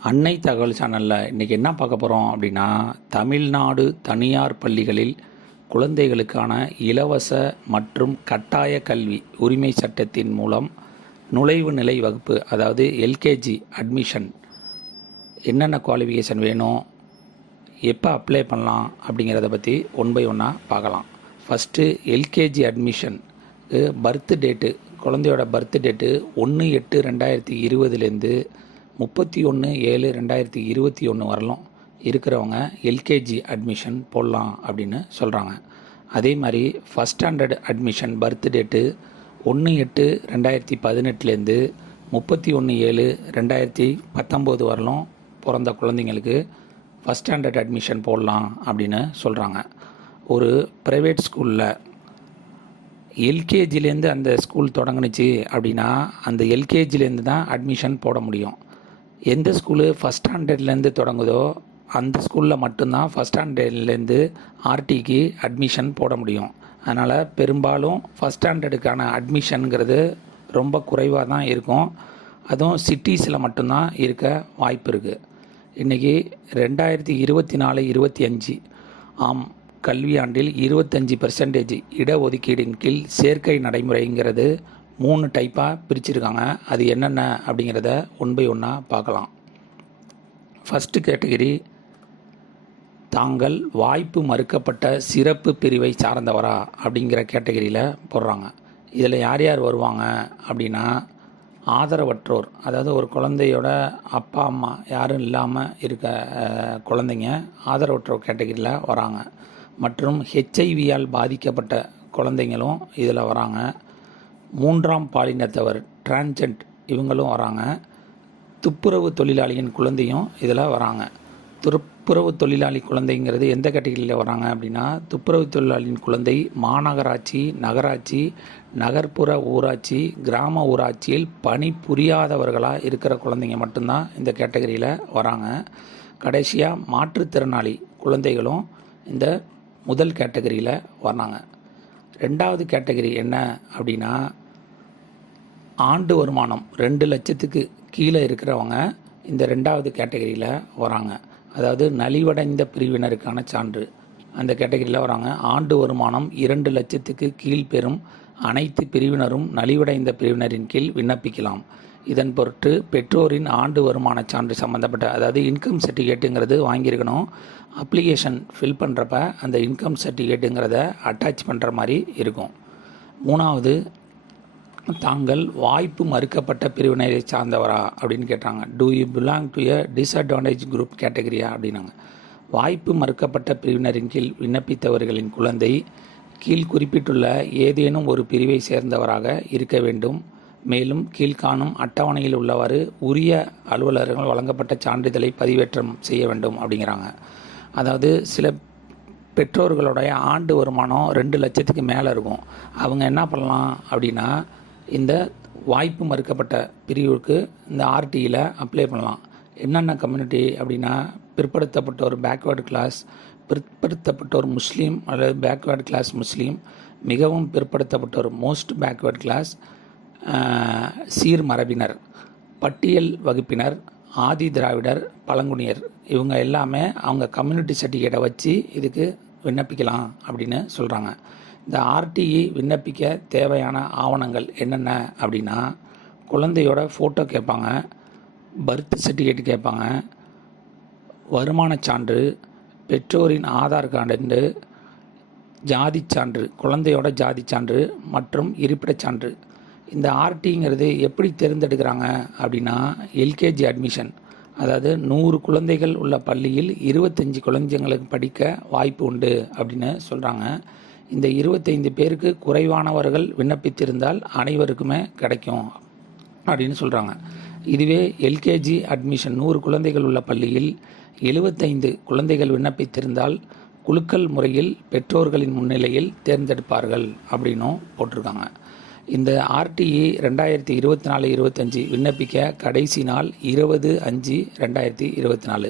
அன்னை தகவல் சேனலில் இன்றைக்கி என்ன பார்க்க போகிறோம் அப்படின்னா தமிழ்நாடு தனியார் பள்ளிகளில் குழந்தைகளுக்கான இலவச மற்றும் கட்டாய கல்வி உரிமை சட்டத்தின் மூலம் நுழைவு நிலை வகுப்பு அதாவது எல்கேஜி அட்மிஷன் என்னென்ன குவாலிஃபிகேஷன் வேணும் எப்போ அப்ளை பண்ணலாம் அப்படிங்கிறத பற்றி ஒன் பை ஒன்னாக பார்க்கலாம். First LKG admission birth date குழந்தையோட பர்த் டேட்டு ஒன்று எட்டு ரெண்டாயிரத்தி இருபதுலேருந்து முப்பத்தி ஒன்று ஏழு ரெண்டாயிரத்தி இருபத்தி ஒன்று வரலும். இருக்கிறவங்க எல்கேஜி அட்மிஷன் போடலாம் அப்படின்னு சொல்கிறாங்க அதே மாதிரி first standard admission birth date ஒன்று எட்டு ரெண்டாயிரத்தி பதினெட்டுலேருந்து முப்பத்தி ஒன்று ஏழு ரெண்டாயிரத்தி பத்தொம்போது வரலும் பிறந்த குழந்தைங்களுக்கு ஃபஸ்ட் ஸ்டாண்டர்ட் அட்மிஷன் போடலாம் அப்படின்னு சொல்கிறாங்க ஒரு ப்ரைவேட் ஸ்கூலில் எல்கேஜிலேருந்து அந்த ஸ்கூல் தொடங்குனுச்சு அப்படின்னா அந்த எல்கேஜிலேருந்து தான் அட்மிஷன் போட முடியும். எந்த ஸ்கூலு ஃபஸ்ட் ஸ்டாண்டர்ட்லேருந்து தொடங்குதோ அந்த ஸ்கூலில் மட்டும்தான் ஃபஸ்ட் ஸ்டாண்டர்ட்லேருந்து ஆர்டிக்கு அட்மிஷன் போட முடியும். அதனால் பெரும்பாலும் ஃபஸ்ட் ஸ்டாண்டர்டுக்கான அட்மிஷனுங்கிறது ரொம்ப குறைவாக தான் இருக்கும். அதுவும் சிட்டிஸில் மட்டும்தான் இருக்க வாய்ப்பு இருக்குது இன்றைக்கி ரெண்டாயிரத்தி இருபத்தி நாலு இருபத்தி அஞ்சு ஆம் கல்வியாண்டில் இருபத்தஞ்சி பர்சன்டேஜ் இடஒதுக்கீடின் கீழ் சேர்க்கை நடைமுறைங்கிறது மூணு டைப்பாக பிரிச்சிருக்காங்க. அது என்னென்ன அப்படிங்கிறத ஒன் பை ஒன்னாக பார்க்கலாம். ஃபஸ்ட்டு கேட்டகரி தாங்கள் வாய்ப்பு மறுக்கப்பட்ட சிறப்பு பிரிவை சார்ந்தவரா அப்படிங்கிற கேட்டகரியில் போடுறாங்க. இதில் யார் யார் வருவாங்க அப்படின்னா ஆதரவற்றோர் அதாவது ஒரு குழந்தையோட அப்பா அம்மா யாரும் இல்லாமல் இருக்க குழந்தைங்க ஆதரவற்றோர் கேட்டகரியில் வராங்க. மற்றும் ஹெச்ஐவியால் பாதிக்கப்பட்ட குழந்தைங்களும் இதில் வராங்க. மூன்றாம் பாலினத்தவர் டிரான்ஜெண்ட் இவங்களும் வராங்க. துப்புரவு தொழிலாளியின் குழந்தையும் இதில் வராங்க. துப்புரவு தொழிலாளி குழந்தைங்கிறது எந்த கேட்டகரியில் வராங்க அப்படின்னா துப்புரவு தொழிலாளியின் குழந்தை மாநகராட்சி நகராட்சி நகர்ப்புற ஊராட்சி கிராம ஊராட்சியில் பணி புரியாதவர்களாக இருக்கிற குழந்தைங்க மட்டும்தான் இந்த கேட்டகரியில் வராங்க. கடைசியாக மாற்றுத்திறனாளி குழந்தைகளும் இந்த முதல் கேட்டகரியில் வராங்க ரெண்டாவது கேட்டகரி என்ன அப்படின்னா ஆண்டு வருமானம் ரெண்டு லட்சத்துக்கு கீழே இருக்கிறவங்க இந்த ரெண்டாவது கேட்டகரியில் வராங்க. அதாவது நலிவடைந்த பிரிவினருக்கான சான்று. அந்த கேட்டகரியில் வராங்க. ஆண்டு வருமானம் இரண்டு லட்சத்துக்கு கீழ் பெறும் அனைத்து பிரிவினரும் நலிவடைந்த பிரிவினரின் கீழ் விண்ணப்பிக்கலாம். இதன் பொருட்டு பெற்றோரின் ஆண்டு வருமான சான்று சம்மந்தப்பட்ட அதாவது இன்கம் சர்டிஃபிகேட்டுங்கிறது வாங்கியிருக்கணும். அப்ளிகேஷன் ஃபில் பண்ணுறப்ப அந்த இன்கம் சர்டிஃபிகேட்டுங்கிறத அட்டாச் பண்ணுற மாதிரி இருக்கும். மூணாவது தாங்கள் வாய்ப்பு மறுக்கப்பட்ட பிரிவினரை சார்ந்தவரா அப்படின்னு கேட்டாங்க. Do you belong to a disadvantage group கேட்டகரியா அப்படின்னாங்க. வாய்ப்பு மறுக்கப்பட்ட பிரிவினரின் கீழ் விண்ணப்பித்தவர்களின் குழந்தை கீழ் குறிப்பிட்டுள்ள ஏதேனும் ஒரு பிரிவை சேர்ந்தவராக இருக்க வேண்டும். மேலும் கீழ்காணும் அட்டவணையில் உள்ளவாறு உரிய அலுவலர்கள் வழங்கப்பட்ட சான்றிதழை பதிவேற்றம் செய்ய வேண்டும் அப்படிங்கிறாங்க. அதாவது சில பெற்றோர்களுடைய ஆண்டு வருமானம் ரெண்டு லட்சத்துக்கு மேலே இருக்கும். அவங்க என்ன பண்ணலாம் அப்படின்னா இந்த வாய்ப்பு மறுக்கப்பட்ட பிரிவுக்கு இந்த ஆர்டியில் அப்ளை பண்ணலாம். என்னென்ன கம்யூனிட்டி அப்படின்னா பிற்படுத்தப்பட்டோர் பேக்வேர்டு கிளாஸ் பிற்படுத்தப்பட்டோர் முஸ்லீம் அல்லது பேக்வேர்டு கிளாஸ் முஸ்லீம் மிகவும் பிற்படுத்தப்பட்டோர் மோஸ்ட் பேக்வேர்டு கிளாஸ் சீர் மரபினர் பட்டியல் வகுப்பினர் ஆதி திராவிடர் பழங்குடியர் இவங்க எல்லாமே அவங்க கம்யூனிட்டி சர்டிஃபிகேட்டை வச்சு இதுக்கு விண்ணப்பிக்கலாம் அப்படின்னு சொல்கிறாங்க இந்த ஆர்டிஇ விண்ணப்பிக்க தேவையான ஆவணங்கள் என்னென்ன அப்படின்னா குழந்தையோட ஃபோட்டோ கேட்பாங்க பர்த் சர்டிஃபிகேட் கேட்பாங்க வருமானச் சான்று பெற்றோரின் ஆதார் கார்டு ஜாதி சான்று குழந்தையோட ஜாதி சான்று மற்றும் இருப்பிடச் சான்று. இந்த ஆர்டிங்கிறது எப்படி தேர்ந்தெடுக்கிறாங்க அப்படின்னா எல்கேஜி அட்மிஷன். அதாவது நூறு குழந்தைகள் உள்ள பள்ளியில் இருபத்தஞ்சி குழந்தைங்களுக்கு படிக்க வாய்ப்பு உண்டு அப்படின்னு சொல்கிறாங்க இந்த இருபத்தைந்து பேருக்கு குறைவானவர்கள் விண்ணப்பித்திருந்தால் அனைவருக்குமே கிடைக்கும் அப்படின்னு சொல்கிறாங்க இதுவே எல்கேஜி அட்மிஷன் நூறு குழந்தைகள் உள்ள பள்ளியில் எழுபத்தைந்து குழந்தைகள் விண்ணப்பித்திருந்தால் குலுக்கல் முறையில் பெற்றோர்களின் முன்னிலையில் தேர்ந்தெடுப்பார்கள் அப்படின்னும் போட்டிருக்காங்க. இந்த ஆர்டிஇ ரெண்டாயிரத்தி இருபத்தி நாலு இருபத்தஞ்சி விண்ணப்பிக்க கடைசி நாள் இருபது அஞ்சு ரெண்டாயிரத்தி இருபத்தி நாலு.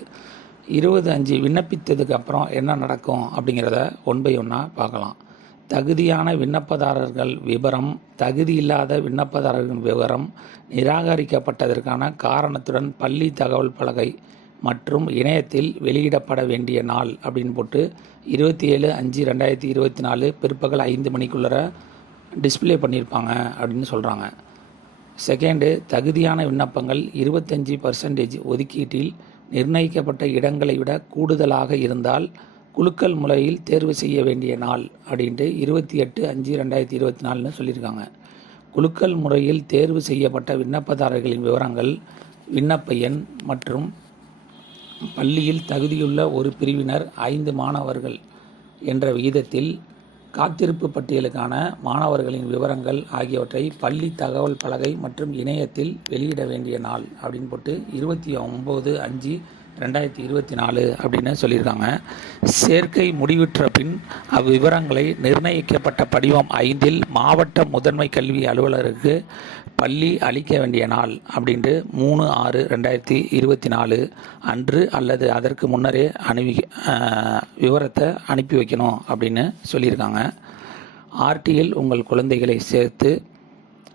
இருபது அஞ்சு விண்ணப்பித்ததுக்கு அப்புறம் என்ன நடக்கும் அப்படிங்கிறத ஒன் பை ஒன்னாக பார்க்கலாம். தகுதியான விண்ணப்பதாரர்கள் விவரம் தகுதி இல்லாத விண்ணப்பதாரர்களின் விவரம் நிராகரிக்கப்பட்டதற்கான காரணத்துடன் பள்ளி தகவல் பலகை மற்றும் இணையத்தில் வெளியிடப்பட வேண்டிய நாள் அப்படின்னு போட்டு இருபத்தி ஏழு அஞ்சு ரெண்டாயிரத்தி இருபத்தி நாலு பிற்பகல் ஐந்து மணிக்குள்ளே டிஸ்ப்ளே பண்ணியிருப்பாங்க அப்படின்னு சொல்கிறாங்க செகண்டு தகுதியான விண்ணப்பங்கள் இருபத்தஞ்சி பர்சன்டேஜ் ஒதுக்கீட்டில் நிர்ணயிக்கப்பட்ட இடங்களை விட கூடுதலாக இருந்தால் குலுக்கல் முறையில் தேர்வு செய்ய வேண்டிய நாள் அப்படின்ட்டு இருபத்தி எட்டு அஞ்சு ரெண்டாயிரத்தி இருபத்தி நாலுன்னு சொல்லியிருக்காங்க. குலுக்கல் முறையில் தேர்வு செய்யப்பட்ட விண்ணப்பதாரர்களின் விவரங்கள் விண்ணப்ப எண் மற்றும் பள்ளியில் தகுதியுள்ள ஒரு பிரிவினர் ஐந்து மாணவர்கள் என்ற விகிதத்தில் காத்திருப்பு பட்டியலுக்கான மாணவர்களின் விவரங்கள் ஆகியவற்றை பள்ளி தகவல் பலகை மற்றும் இணையத்தில் வெளியிட வேண்டிய நாள் அப்படின்னு போட்டு இருபத்தி ஒம்பது அஞ்சு ரெண்டாயிரத்தி இருபத்தி நாலு அப்படின்னு சொல்லியிருக்காங்க. சேர்க்கை முடிவுற்ற பின் அவ்விவரங்களை நிர்ணயிக்கப்பட்ட படிவம் ஐந்தில் மாவட்ட முதன்மை கல்வி அலுவலருக்கு பள்ளி அளிக்க வேண்டிய நாள் அப்படின்ட்டு மூணு ஆறு ரெண்டாயிரத்தி இருபத்தி நாலு அன்று அல்லது அதற்கு முன்னரே அனுப்பி விவரத்தை அனுப்பி வைக்கணும் அப்படின்னு சொல்லியிருக்காங்க. ஆர்டியில் உங்கள் குழந்தைகளை சேர்த்து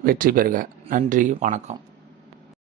வெற்றி பெறுக. நன்றி வணக்கம்.